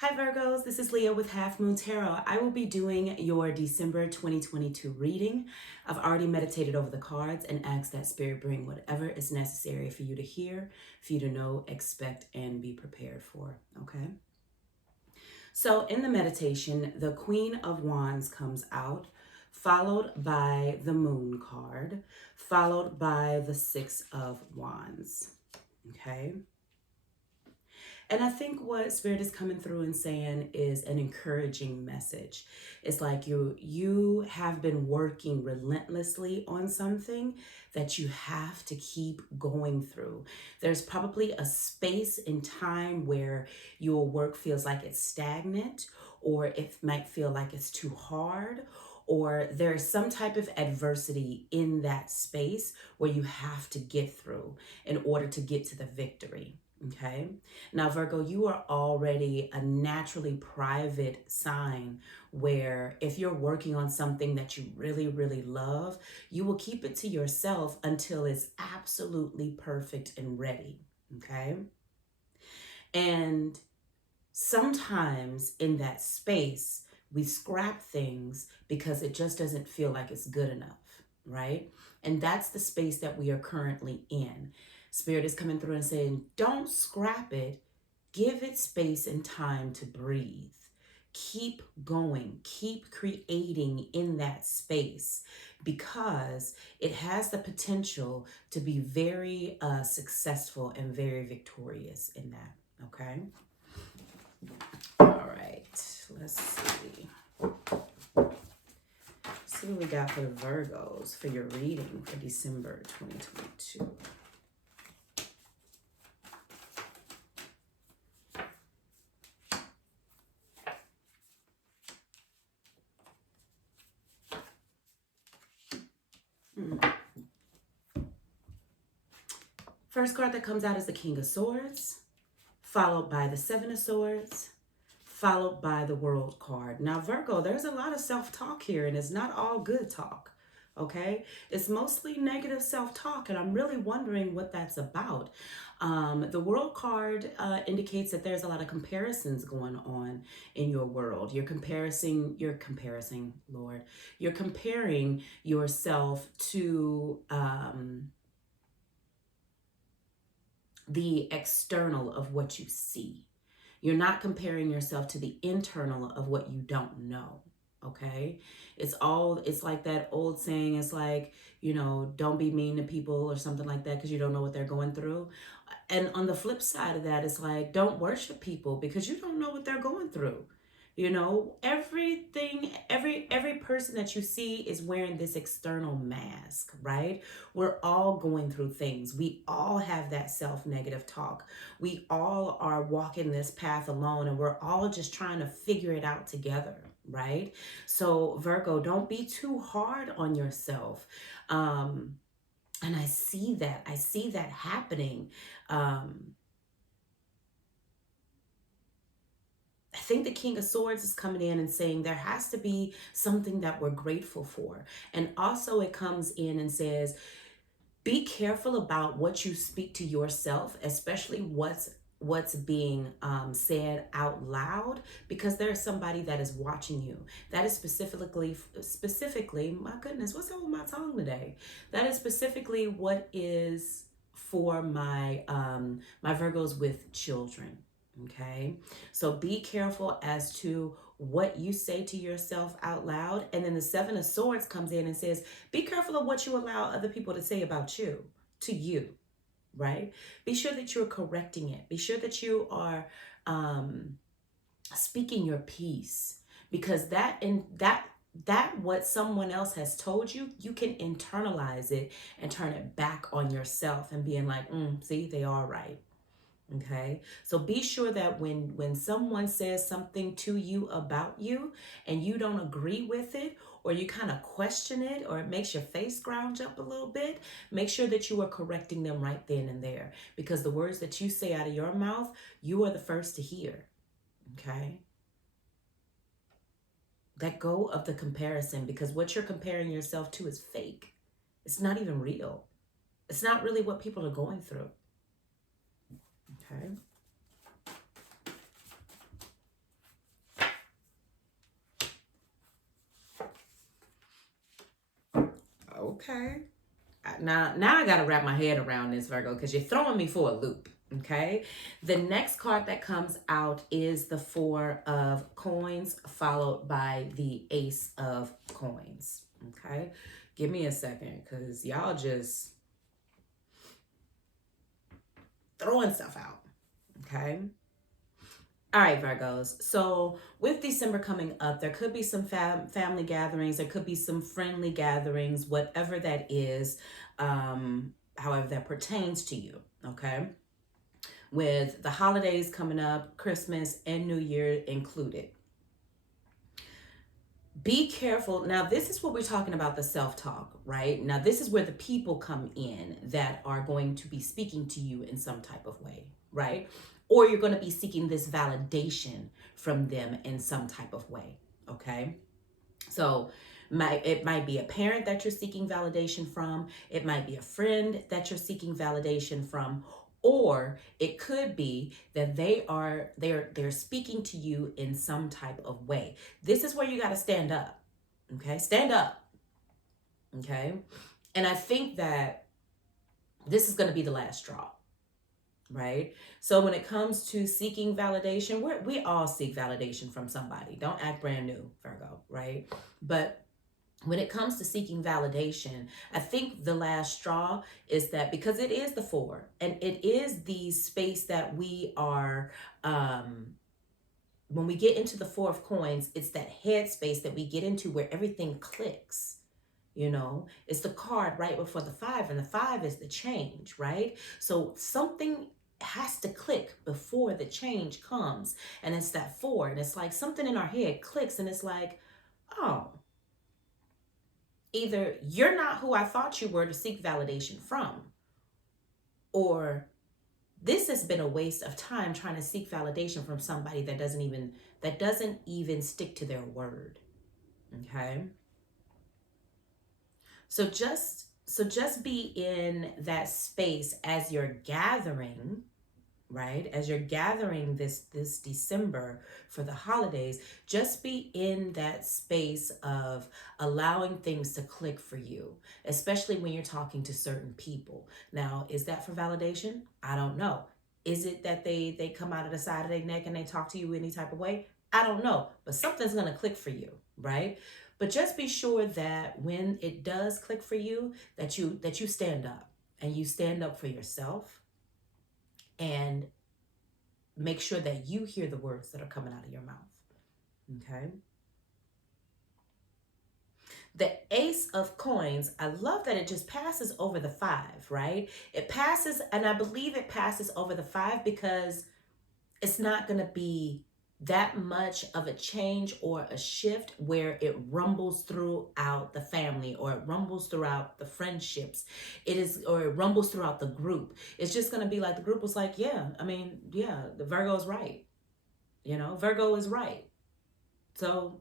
Hi Virgos, this is Leah with Half Moon Tarot. I will be doing your December 2022 reading. I've already meditated over the cards and asked that Spirit bring whatever is necessary for you to hear, for you to know, expect, and be prepared for, okay? So in the meditation, the Queen of Wands comes out, followed by the Moon card, followed by the Six of Wands, okay? And I think what Spirit is coming through and saying is an encouraging message. It's like you have been working relentlessly on something that you have to keep going through. There's probably a space in time where your work feels like it's stagnant, or it might feel like it's too hard, or there's some type of adversity in that space where you have to get through in order to get to the victory. Okay. Now, Virgo, you are already a naturally private sign where if you're working on something that you really, really love, you will keep it to yourself until it's absolutely perfect and ready. Okay. And sometimes in that space, we scrap things because it just doesn't feel like it's good enough, right? And that's the space that we are currently in. Spirit is coming through and saying, don't scrap it. Give it space and time to breathe. Keep going, keep creating in that space because it has the potential to be very successful and very victorious in that, okay? All right, let's see. See what we got for the Virgos for your reading for December 2022. First card that comes out is the King of Swords, followed by the Seven of Swords, followed by the World card. Now, Virgo, there's a lot of self-talk here, and it's not all good talk, okay? It's mostly negative self-talk, and I'm really wondering what that's about. The World card indicates that there's a lot of comparisons going on in your world. You're comparing yourself to the external of what you see. You're not comparing yourself to the internal of what you don't know. Okay. It's like that old saying. It's like, don't be mean to people or something like that because you don't know what they're going through. And on the flip side of that, it's like, don't worship people because you don't know what they're going through. Every person that you see is wearing this external mask, right? We're all going through things. We all have that self-negative talk. We all are walking this path alone, and we're all just trying to figure it out together, right? So Virgo, don't be too hard on yourself. And I see that happening. I think the King of Swords is coming in and saying there has to be something that we're grateful for. And also it comes in and says, be careful about what you speak to yourself, especially what's being said out loud, because there's somebody that is watching you. That is specifically, my goodness, what's up with my tongue today? That is specifically what is for my my Virgos with children. Okay, so be careful as to what you say to yourself out loud. And then the Seven of Swords comes in and says, be careful of what you allow other people to say about you, to you, right? Be sure that you're correcting it. Be sure that you are speaking your piece, because that what someone else has told you, you can internalize it and turn it back on yourself and being like, see, they are right. Okay, so be sure that when someone says something to you about you and you don't agree with it, or you kind of question it, or it makes your face scrounge up a little bit, make sure that you are correcting them right then and there, because the words that you say out of your mouth, you are the first to hear. Okay, let go of the comparison, because what you're comparing yourself to is fake. It's not even real. It's not really what people are going through. Okay. Okay. Now I got to wrap my head around this, Virgo, because you're throwing me for a loop. Okay. The next card that comes out is the Four of Coins, followed by the Ace of Coins. Okay. Give me a second, because y'all just throwing stuff out. Okay. All right, Virgos. So with December coming up, there could be some family gatherings. There could be some friendly gatherings, whatever that is, however that pertains to you. Okay. With the holidays coming up, Christmas and New Year included. Be careful. Now, this is what we're talking about, the self-talk, right? Now, this is where the people come in that are going to be speaking to you in some type of way, right? Or you're going to be seeking this validation from them in some type of way, okay? So it might be a parent that you're seeking validation from. It might be a friend that you're seeking validation from, or it could be that they're speaking to you in some type of way. This is where you got to stand up. Okay? Stand up. Okay? And I think that this is going to be the last straw. Right? So when it comes to seeking validation, we all seek validation from somebody. Don't act brand new, Virgo, right? But when it comes to seeking validation, I think the last straw is that, because it is the four and it is the space that we are, when we get into the Four of Coins, it's that head space that we get into where everything clicks. You know, it's the card right before the five, and the five is the change, right? So something has to click before the change comes, and it's that four, and it's like something in our head clicks, and it's like, oh, either you're not who I thought you were to seek validation from, or this has been a waste of time trying to seek validation from somebody that doesn't even stick to their word. Okay? So just be in that space as you're gathering, right? As you're gathering this December for the holidays, just be in that space of allowing things to click for you, especially when you're talking to certain people. Now, is that for validation? I don't know. Is it that they come out of the side of their neck and they talk to you any type of way? I don't know, but something's going to click for you, right? But just be sure that when it does click for you, that you stand up, and you stand up for yourself, and make sure that you hear the words that are coming out of your mouth. Okay. The Ace of Coins, I love that it just passes over the five, right? It passes, and I believe it passes over the five because it's not going to be that much of a change or a shift where it rumbles throughout the family, or it rumbles throughout the friendships. Or it rumbles throughout the group. It's just going to be like the group was like, yeah, I mean, yeah, the Virgo's right. Virgo is right. So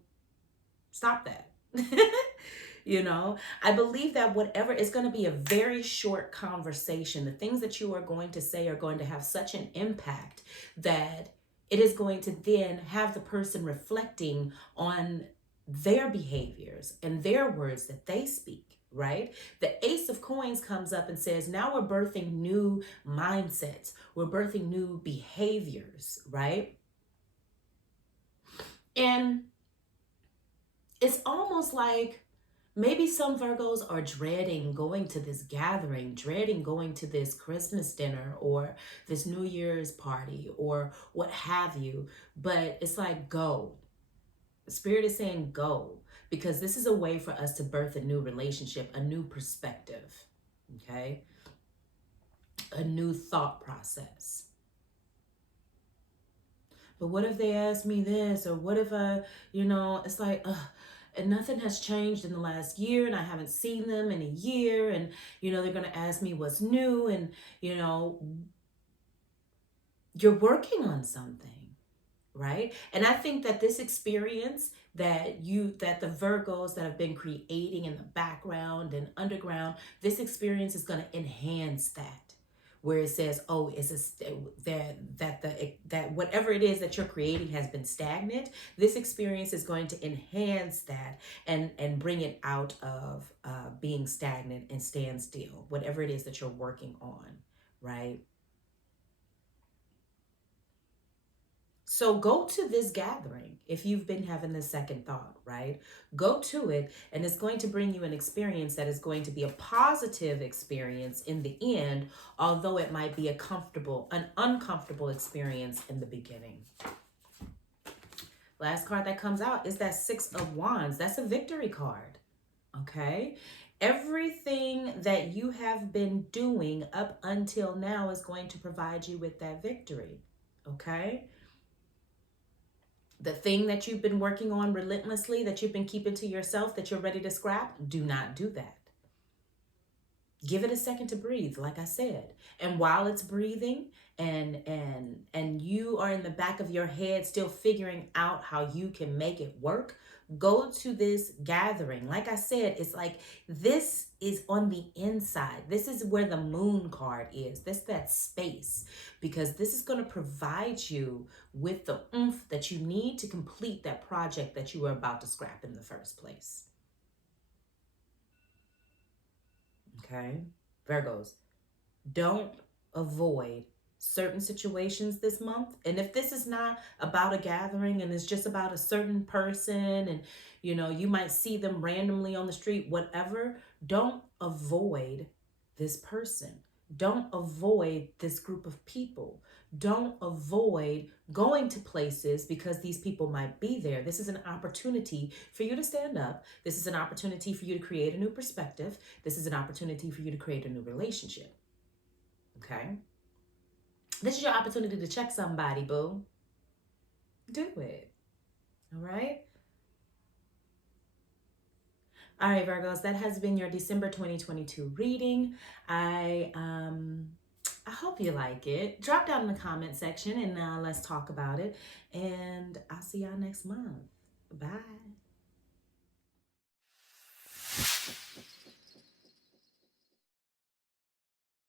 stop that. I believe that whatever is going to be a very short conversation. The things that you are going to say are going to have such an impact that it is going to then have the person reflecting on their behaviors and their words that they speak, right? The Ace of Coins comes up and says, now we're birthing new mindsets. We're birthing new behaviors, right? And it's almost like maybe some Virgos are dreading going to this gathering, dreading going to this Christmas dinner or this New Year's party or what have you. But it's like, go. Spirit is saying go, because this is a way for us to birth a new relationship, a new perspective, okay? A new thought process. But what if they ask me this? Or what if it's like, and nothing has changed in the last year, and I haven't seen them in a year, and they're going to ask me what's new, and you're working on something, right? And I think that this experience that the Virgos that have been creating in the background and underground, this experience is going to enhance that. where it says, oh, that whatever it is that you're creating has been stagnant. This experience is going to enhance that and bring it out of being stagnant and stand still, whatever it is that you're working on, right? So go to this gathering if you've been having this second thought, right? Go to it, and it's going to bring you an experience that is going to be a positive experience in the end, although it might be an uncomfortable experience in the beginning. Last card that comes out is that Six of Wands. That's a victory card, okay? Everything that you have been doing up until now is going to provide you with that victory, okay? The thing that you've been working on relentlessly, that you've been keeping to yourself, that you're ready to scrap, do not do that. Give it a second to breathe, like I said. And while it's breathing and you are in the back of your head still figuring out how you can make it work, go to this gathering. Like I said, it's like this is on the inside. This is where the moon card is. That's that space, because this is going to provide you with the oomph that you need to complete that project that you were about to scrap in the first place. Okay, Virgos, don't avoid certain situations this month. And if this is not about a gathering and it's just about a certain person, and you might see them randomly on the street, whatever, don't avoid this person. Don't avoid this group of people. Don't avoid going to places because these people might be there. This is an opportunity for you to stand up. This is an opportunity for you to create a new perspective. This is an opportunity for you to create a new relationship. Okay? This is your opportunity to check somebody, boo. Do it. All right? All right, Virgos, that has been your December 2022 reading. I hope you like it. Drop down in the comment section and let's talk about it. And I'll see y'all next month. Bye.